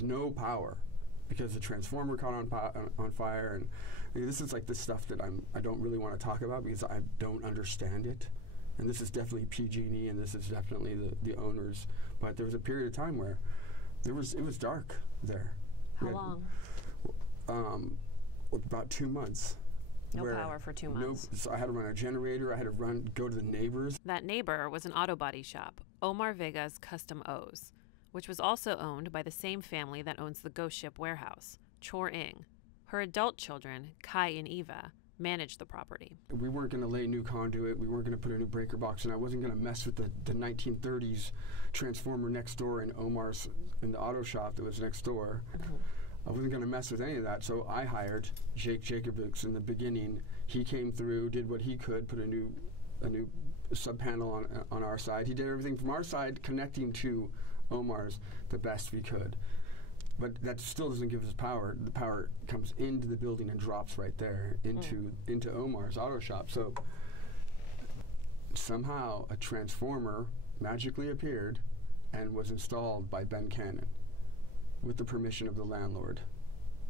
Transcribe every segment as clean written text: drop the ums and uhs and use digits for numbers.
was no power because the transformer caught on fire, and this is like the stuff that I don't really want to talk about because I don't understand it. And this is definitely PG&E, and this is definitely the owners. But there was a period of time where it was dark there. How long? About 2 months. No power for 2 months. So I had to run a generator. I had to go to the neighbors. That neighbor was an auto body shop, Omar Vega's Custom O's, which was also owned by the same family that owns the Ghost Ship warehouse, Chor Ing. Her adult children, Kai and Eva, managed the property. We weren't going to lay new conduit. We weren't going to put a new breaker box, and I wasn't going to mess with the 1930s transformer next door in the auto shop that was next door. I wasn't going to mess with any of that, so I hired Jake Jacobs in the beginning. He came through, did what he could, put a new sub panel on our side. He did everything from our side, connecting to Omar's the best we could. But that still doesn't give us power. The power comes into the building and drops right there into Omar's auto shop. So somehow a transformer magically appeared and was installed by Ben Cannon with the permission of the landlord.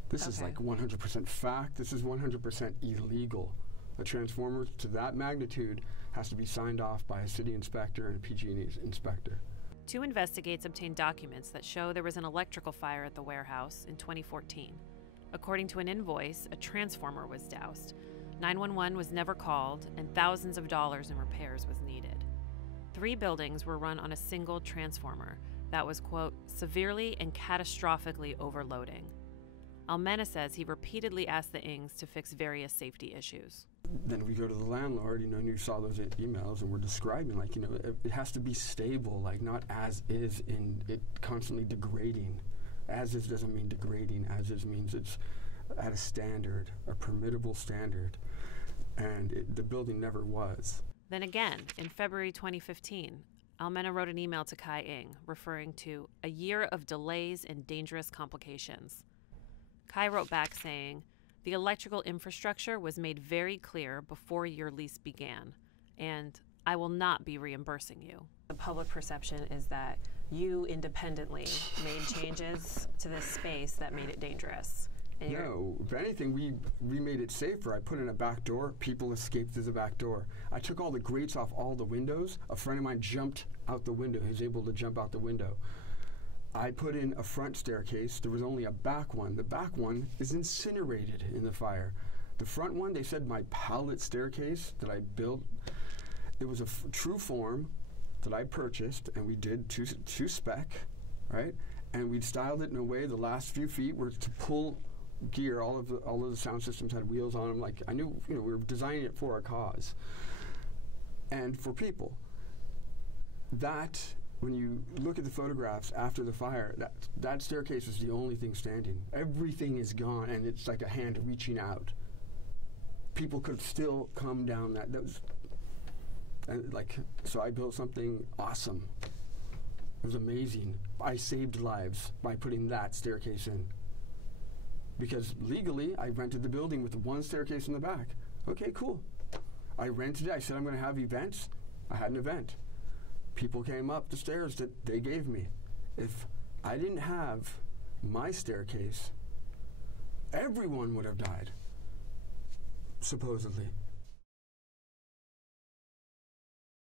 This is like 100% fact. This is 100% illegal. A transformer to that magnitude has to be signed off by a city inspector and a PG&E inspector. 2 Investigates obtained documents that show there was an electrical fire at the warehouse in 2014. According to an invoice, a transformer was doused. 911 was never called, and thousands of dollars in repairs was needed. 3 buildings were run on a single transformer that was, quote, severely and catastrophically overloading. Almena says he repeatedly asked the Ings to fix various safety issues. Then we go to the landlord, and you saw those emails, and we're describing, like, it has to be stable, like not as is in it constantly degrading. As is doesn't mean degrading. As is means it's at a standard, a permittable standard, and the building never was. Then again, in February 2015, Almena wrote an email to Kai Ing referring to a year of delays and dangerous complications. Kai wrote back saying, the electrical infrastructure was made very clear before your lease began, and I will not be reimbursing you. The public perception is that you independently made changes to this space that made it dangerous. And no, if anything, we made it safer. I put in a back door. People escaped through the back door. I took all the grates off all the windows. A friend of mine jumped out the window. He was able to jump out the window. I put in a front staircase. There was only a back one. The back one is incinerated in the fire. The front one, they said my pallet staircase that I built, it was a true form that I purchased, and we did to spec, right? And we styled it in a way the last few feet were to pull gear. All of the sound systems had wheels on them. Like, I knew, we were designing it for a cause and for people. That, when you look at the photographs after the fire, that staircase is the only thing standing. Everything is gone, and it's like a hand reaching out. People could still come down that was, and so I built something awesome. It was amazing. I saved lives by putting that staircase in. Because legally, I rented the building with one staircase in the back. Okay, cool. I rented it. I said I'm going to have events. I had an event. People came up the stairs that they gave me. If I didn't have my staircase, everyone would have died, supposedly.